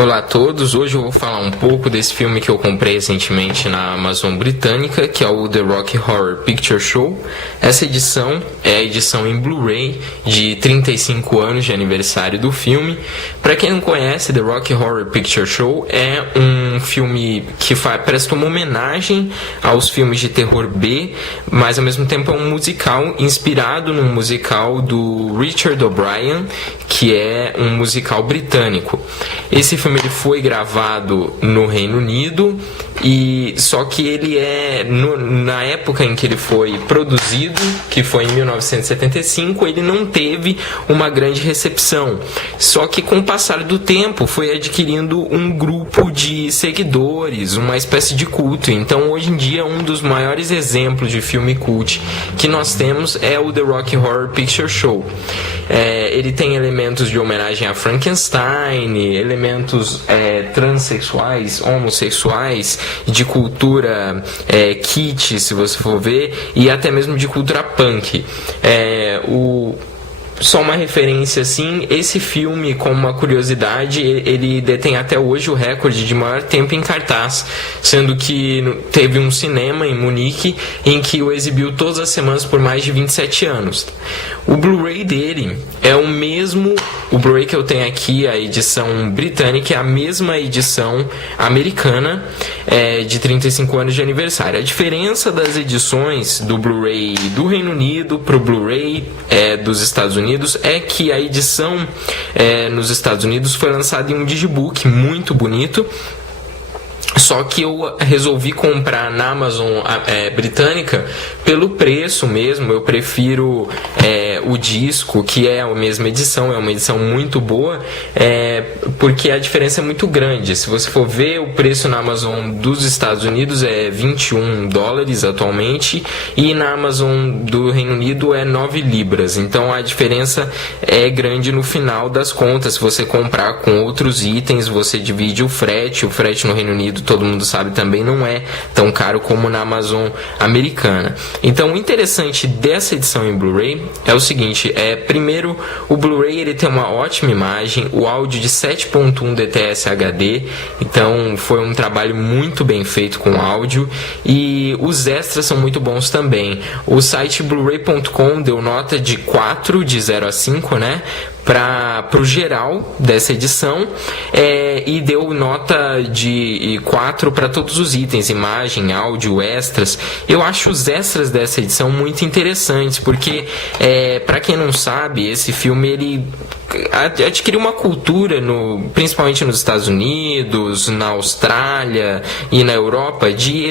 Olá a todos, hoje eu vou falar um pouco desse filme que eu comprei recentemente na Amazon britânica, que é o The Rocky Horror Picture Show. Essa edição é a edição em Blu-ray de 35 anos de aniversário do filme. Para quem não conhece, The Rocky Horror Picture Show é um filme que presta uma homenagem aos filmes de terror B, mas ao mesmo tempo é um musical inspirado num musical do Richard O'Brien, que é um musical britânico. Esse filme ele foi gravado no Reino Unido, e só que ele na época em que ele foi produzido, que foi em 1975, ele não teve uma grande recepção. Só que com o passar do tempo foi adquirindo um grupo de seguidores, uma espécie de culto. Então hoje em dia um dos maiores exemplos de filme cult que nós temos é o The Rocky Horror Picture Show. Ele tem elementos de homenagem a Frankenstein, elementos transexuais, homossexuais, de cultura kitsch, se você for ver, e até mesmo de cultura punk. Só uma referência assim, esse filme, como uma curiosidade, ele detém até hoje o recorde de maior tempo em cartaz, sendo que teve um cinema em Munique em que o exibiu todas as semanas por mais de 27 anos. O Blu-ray dele é o mesmo, o Blu-ray que eu tenho aqui, a edição britânica, é a mesma edição americana de 35 anos de aniversário. A diferença das edições do Blu-ray do Reino Unido para o Blu-ray dos Estados Unidos é que a edição nos Estados Unidos foi lançada em um digibook muito bonito. Só que eu resolvi comprar na Amazon britânica pelo preço mesmo. Eu prefiro o disco, que é a mesma edição, é uma edição muito boa, porque a diferença é muito grande. Se você for ver, o preço na Amazon dos Estados Unidos é $21 atualmente, e na Amazon do Reino Unido é 9 libras. Então a diferença é grande no final das contas. Se você comprar com outros itens, você divide o frete no Reino Unido, todo mundo sabe, também não é tão caro como na Amazon americana. Então o interessante dessa edição em Blu-ray é o seguinte, primeiro, o Blu-ray ele tem uma ótima imagem, o áudio de 7.1 DTS HD, então foi um trabalho muito bem feito com o áudio, e os extras são muito bons também. O site blu-ray.com deu nota de 4, de 0 a 5, né? Para o geral dessa edição, e deu nota de 4 para todos os itens, imagem, áudio, extras. Eu acho os extras dessa edição muito interessantes, porque para quem não sabe, esse filme ele adquiriu uma cultura, principalmente nos Estados Unidos, na Austrália e na Europa, de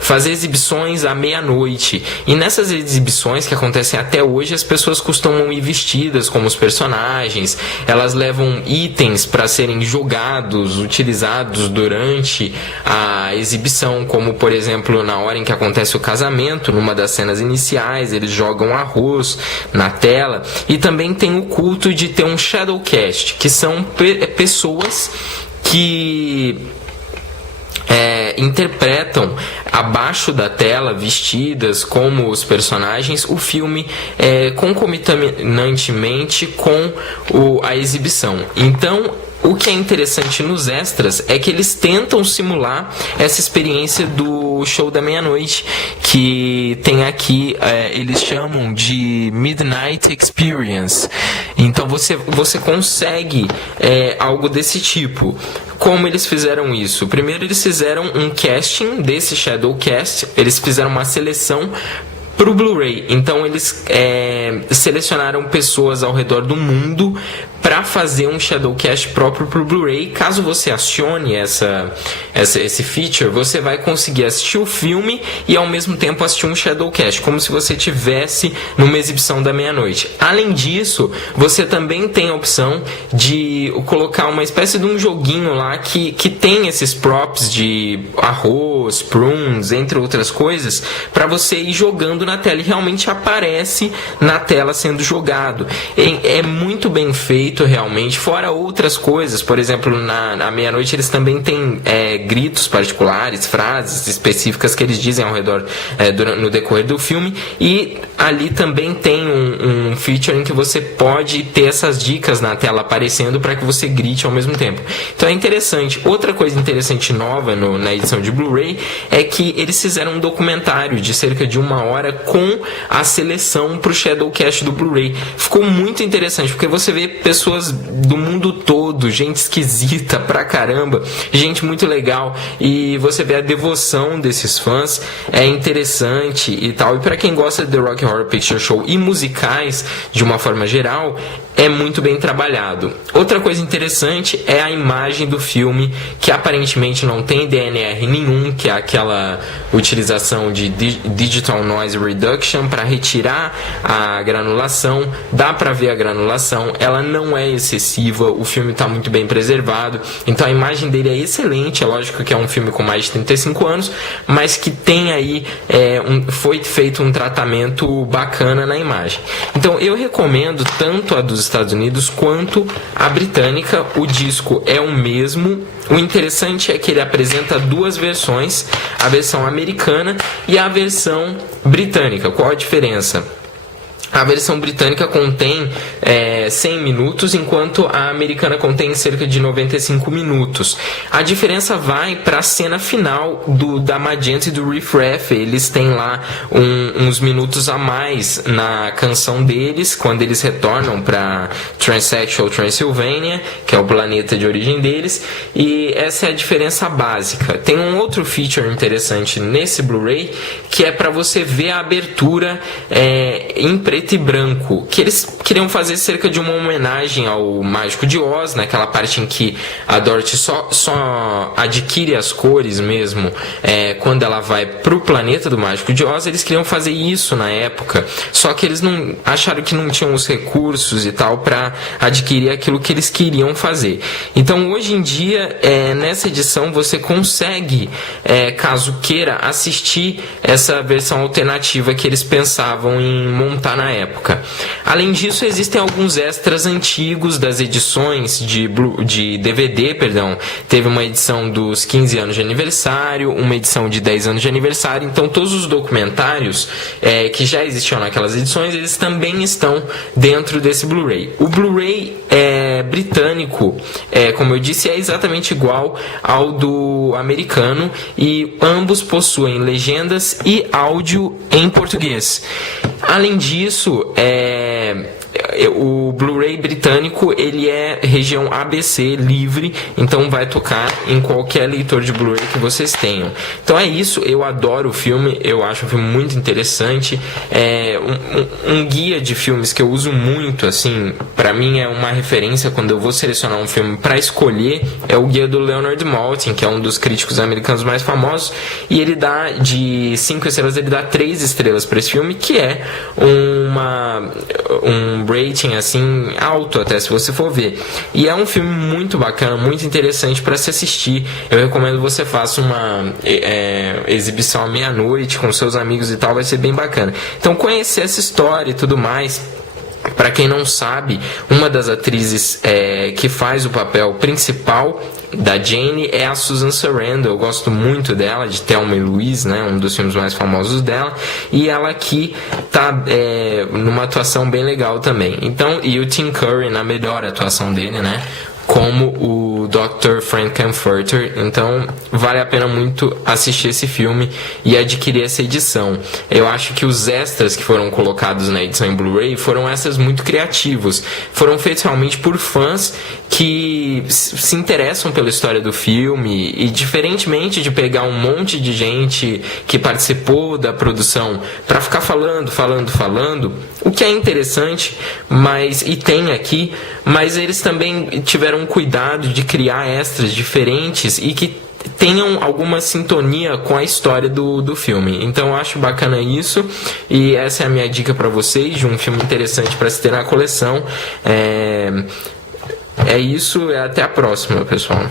fazer exibições à meia-noite. E nessas exibições que acontecem até hoje, as pessoas costumam ir vestidas como os personagens, elas levam itens para serem utilizados durante a exibição, como por exemplo na hora em que acontece o casamento, numa das cenas iniciais, eles jogam arroz na tela. E também tem o culto de ter um shadowcast, que são pessoas que interpretam abaixo da tela, vestidas como os personagens, o filme concomitantemente com a exibição. Então, o que é interessante nos extras é que eles tentam simular essa experiência do show da meia-noite, que tem aqui, eles chamam de Midnight Experience. Então você consegue algo desse tipo. Como eles fizeram isso? Primeiro eles fizeram um casting desse Shadowcast, eles fizeram uma seleção para o Blu-ray. Então eles selecionaram pessoas ao redor do mundo para fazer um Shadowcast próprio para o Blu-ray. Caso você acione esse feature, você vai conseguir assistir o filme e ao mesmo tempo assistir um Shadowcast, como se você tivesse numa exibição da meia-noite. Além disso, você também tem a opção de colocar uma espécie de um joguinho lá que tem esses props de arroz, prunes, entre outras coisas, para você ir jogando na tela, e realmente aparece na tela sendo jogado. É muito bem feito, realmente, fora outras coisas. Por exemplo, na meia-noite eles também têm gritos particulares, frases específicas que eles dizem ao redor no decorrer do filme, e ali também tem um feature em que você pode ter essas dicas na tela aparecendo para que você grite ao mesmo tempo. Então é interessante. Outra coisa interessante nova na edição de Blu-ray é que eles fizeram um documentário de cerca de 1 hora com a seleção para o Shadowcast do Blu-ray. Ficou muito interessante, porque você vê pessoas do mundo todo, gente esquisita pra caramba, gente muito legal, e você vê a devoção desses fãs, é interessante e tal. E pra quem gosta de The Rocky Horror Picture Show e musicais de uma forma geral, é muito bem trabalhado. Outra coisa interessante é a imagem do filme, que aparentemente não tem DNR nenhum, que é aquela utilização de Digital Noise Reduction para retirar a granulação. Dá para ver a granulação, ela não é excessiva, o filme está muito bem preservado, então a imagem dele é excelente. É lógico que é um filme com mais de 35 anos, mas que tem aí foi feito um tratamento bacana na imagem. Então eu recomendo tanto a dos Estados Unidos quanto a britânica. O disco é o mesmo. O interessante é que ele apresenta 2 versões, a versão americana e a versão britânica. Qual a diferença? A versão britânica contém 100 minutos, enquanto a americana contém cerca de 95 minutos. A diferença vai para a cena final da Magenta e do Riff Raff. Eles têm lá uns minutos a mais na canção deles, quando eles retornam para Transsexual Transylvania, que é o planeta de origem deles, e essa é a diferença básica. Tem um outro feature interessante nesse Blu-ray, que é para você ver a abertura em preto e branco, que eles queriam fazer cerca de uma homenagem ao Mágico de Oz, naquela parte em que a Dorothy só adquire as cores mesmo quando ela vai pro planeta do Mágico de Oz. Eles queriam fazer isso na época, só que eles não acharam que não tinham os recursos e tal para adquirir aquilo que eles queriam fazer. Então hoje em dia, nessa edição você consegue, caso queira, assistir essa versão alternativa que eles pensavam em montar na época. Além disso, existem alguns extras antigos das edições de DVD, Teve uma edição dos 15 anos de aniversário, uma edição de 10 anos de aniversário. Então todos os documentários que já existiam naquelas edições, eles também estão dentro desse Blu-ray. O Blu-ray britânico, como eu disse, é exatamente igual ao do americano, e ambos possuem legendas e áudio em português. Além disso, o Blu-ray britânico ele é região ABC livre, então vai tocar em qualquer leitor de Blu-ray que vocês tenham. Então é isso, eu adoro o filme, eu acho o filme muito interessante. Um guia de filmes que eu uso muito, assim, pra mim é uma referência quando eu vou selecionar um filme pra escolher, é o guia do Leonard Maltin, que é um dos críticos americanos mais famosos, e ele dá de 5 estrelas, ele dá 3 estrelas pra esse filme, que é um rating assim alto, até se você for ver. E é um filme muito bacana, muito interessante para se assistir. Eu recomendo que você faça uma exibição à meia-noite com seus amigos e tal, vai ser bem bacana. Então conhecer essa história e tudo mais. Para quem não sabe, uma das atrizes que faz o papel principal da Jane é a Susan Sarandon. Eu gosto muito dela, de Thelma e Louise, né, um dos filmes mais famosos dela, e ela aqui tá numa atuação bem legal também. Então, e o Tim Curry na melhor atuação dele, né, como o Dr. Frank-N-Furter. Então vale a pena muito assistir esse filme e adquirir essa edição. Eu acho que os extras que foram colocados na edição em Blu-ray foram extras muito criativos, foram feitos realmente por fãs que se interessam pela história do filme, e diferentemente de pegar um monte de gente que participou da produção para ficar falando, o que é interessante, e tem aqui, mas eles também tiveram cuidado de criar extras diferentes e que tenham alguma sintonia com a história do filme. Então eu acho bacana isso, e essa é a minha dica para vocês de um filme interessante para se ter na coleção. É isso, até a próxima, pessoal.